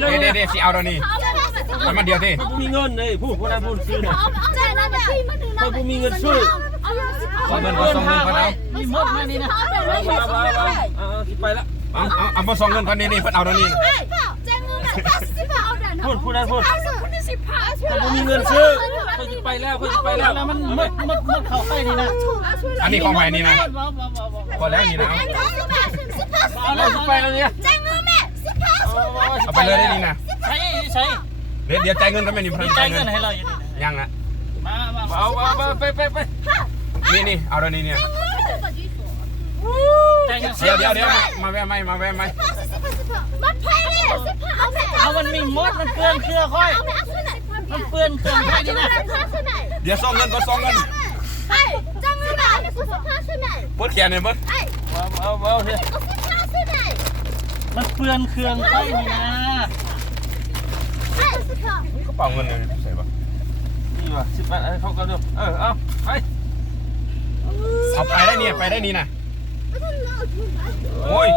เดี๋ยวสิเอาตอนนี้มันมาเดียวดิ เขามีเงินเลยพูดได้พูดซื้อนะ เขาไม่มีเงินซื้อ ส่งเงินก็ส่งเงินก่อนเอา มีมดมานี่นะ คิดไปละ เอามาส่งเงินก่อนนี่เพิ่นเอาตอนนี้ พูดได้พูดเขามีเงินซื้อเขาจะไปแล้วเขาจะไปแล้ว แล้วมันมดเขาใกล้นี่นะ อันนี้ของใหม่นี่นะพอแล้วนี่นะ เอาแล้วไปแล้วเนี่ย เอาไปเลยได้นี่นะ ใช้ เดี๋ยวจ่ายเงินก็ไม่มีเพิ่น จ่า จ่าย ย เงิ เงิ น น ให้เราอยู่นี่ ยังอ่ะ มา เอาไป นี่เอาตอนนี้เนี่ย จ่ายเงิน เดี๋ยวมาแวะไหม เอามันมีมดมันเปื้อนเครือค่อยมันเปื้อนเครื่องค่อยนี่นะ เดี๋ยวส่งเงินก็ส่งเงินปวดแขนเลยมั้ง เอาเนี่ย มันเปื้อนเครื่องค่อยนี่นะ กระเป๋าเงินเลยใส่ปะ นี่ว่ะ18เขาก็เริ่มเอาไป เอาไปได้นี่นะโอ้ย